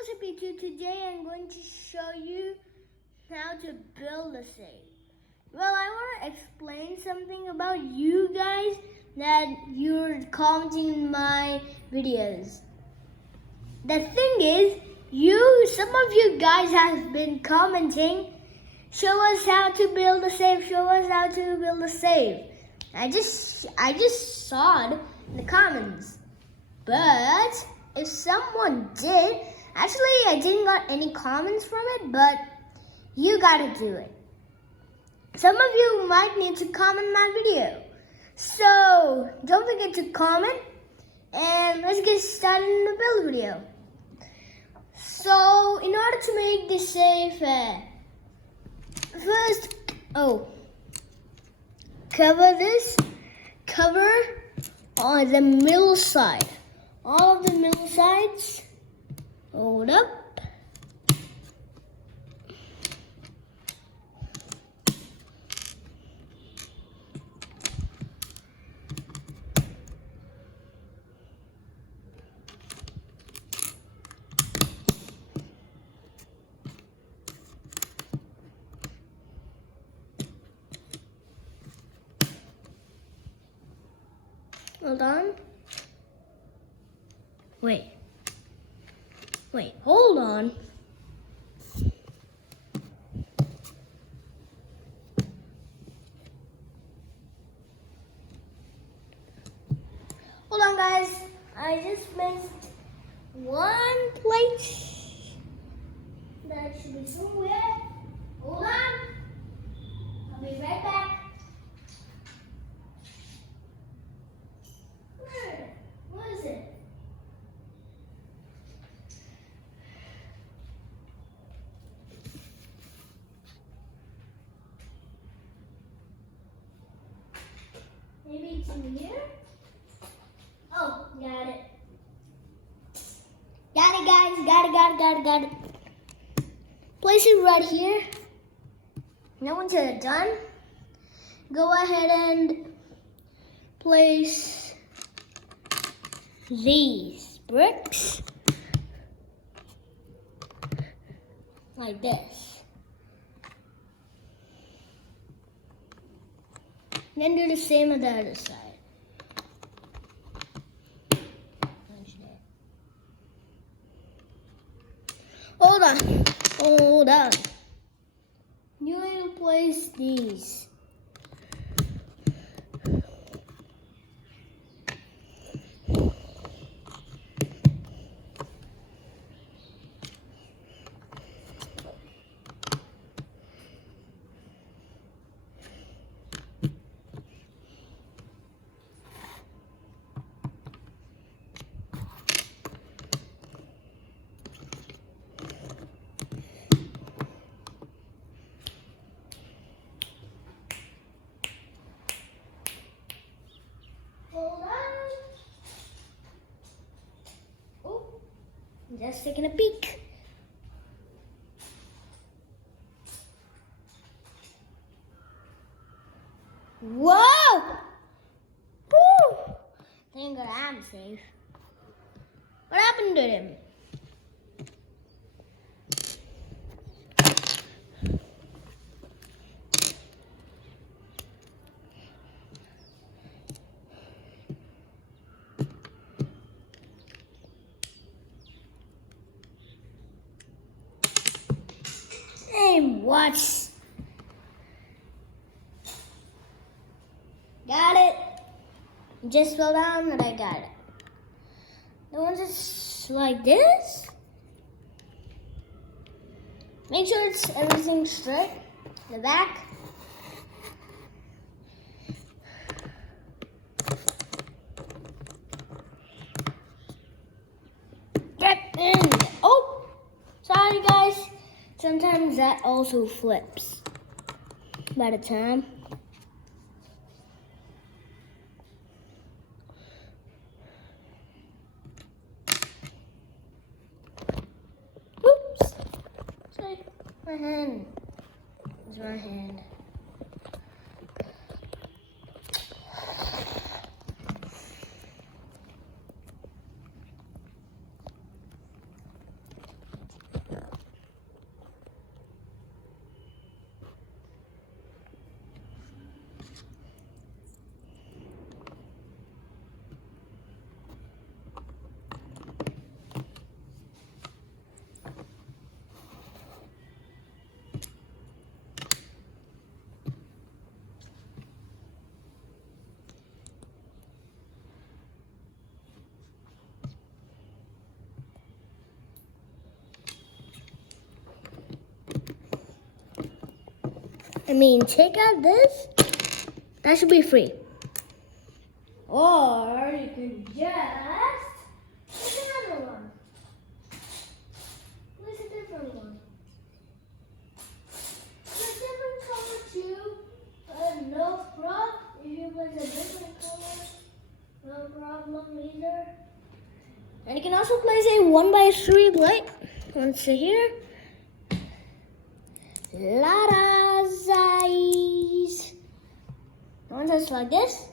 what's up YouTube? Today I'm going to show you how to build a safe. Well, I want to explain something about you guys that you're commenting in my videos. The thing is, some of you guys have been commenting, show us how to build a safe, show us how to build a safe. I just saw it in the comments. But if someone did, actually I didn't got any comments from it, but you gotta do it. Some of you might need to comment my video. So don't forget to comment and let's get started in the build video. So in order to make this safe, first, cover on the middle side. All of the middle sides, hold up. Hold on. Wait, hold on. Hold on, guys. I just missed one plate. That should be somewhere. Hold on. I'll be right back. What is it? Maybe it's in here? Oh, got it. Got it, guys. Got it. Place it right here. Now once you're done, go ahead and place these bricks like this. Then do the same on the other side. Hold on. You need to place these. Hold on. Oh, just taking a peek. Whoa! Woo! Thank God I'm safe. What happened to him? What? Got it. Just fell down and I got it. The ones that's like this. Make sure it's everything straight. The back. Get in. Oh, sorry guys. Sometimes that also flips by the time. Oops. Sorry. My hand. It's my hand. take out this. That should be free. Or you can just pick another one. Where's a different one? It's a different color too. No problem. If you place a different color, no problem either. And you can also place a 1x3 light. Once here. Lara's eyes. Once it's like this.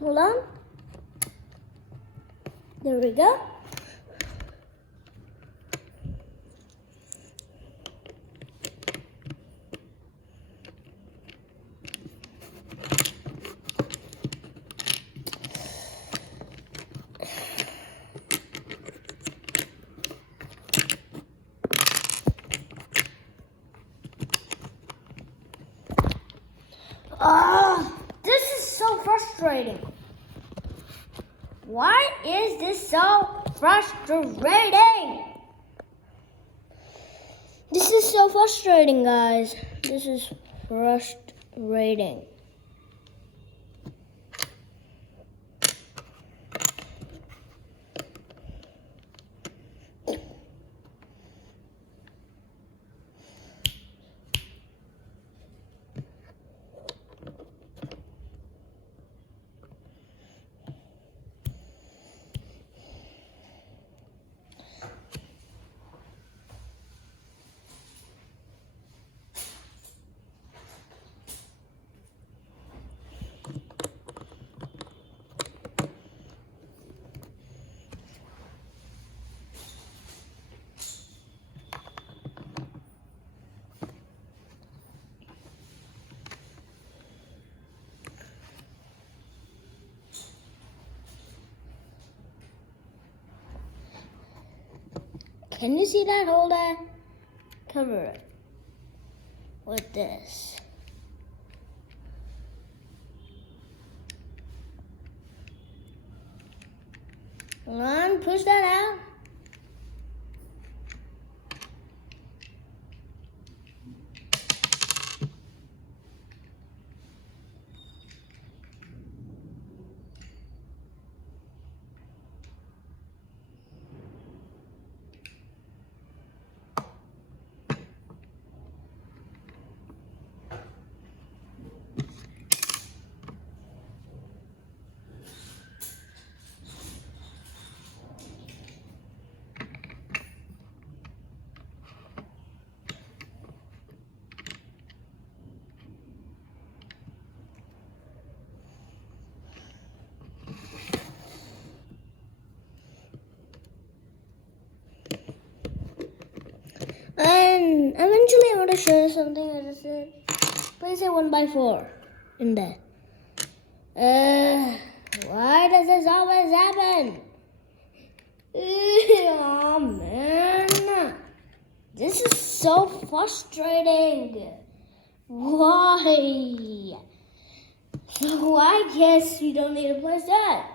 Hold on. There we go. This is so frustrating. Why is this so frustrating? This is so frustrating, guys. This is frustrating. Can you see that? Hold on. Cover it with this. Hold on, push that out. And eventually I want to show you something, as I said. Place a 1x4 in there. Why does this always happen? Oh man. This is so frustrating. Why? So I guess we don't need to place that.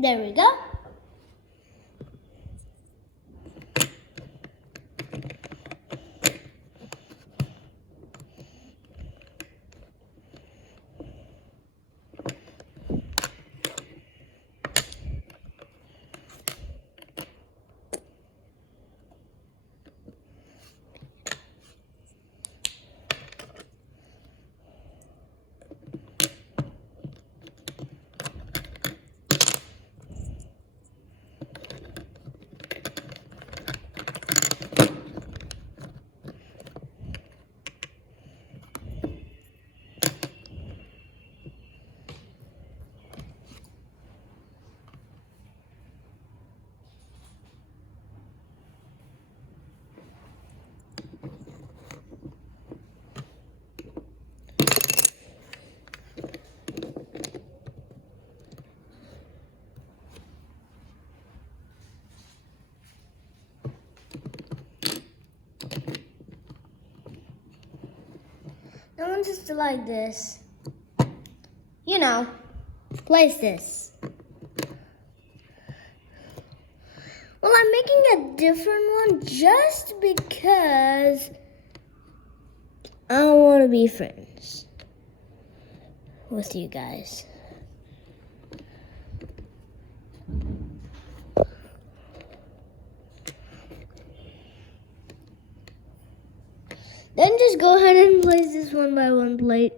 There we go. I want just to like this. You know, place this. Well, I'm making a different one just because I want to be friends with you guys. Then just go ahead and place this one by one plate.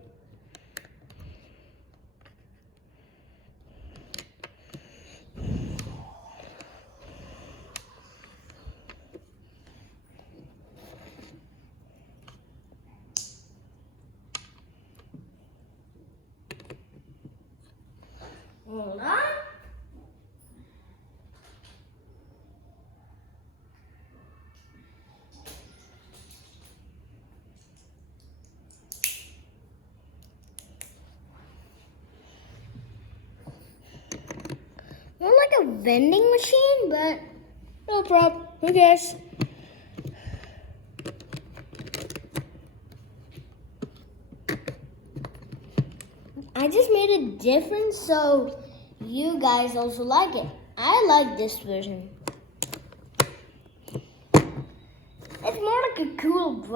Hold on. More like a vending machine, but no problem. Who cares? I just made it different so you guys also like it. I like this version. It's more like a cool brush.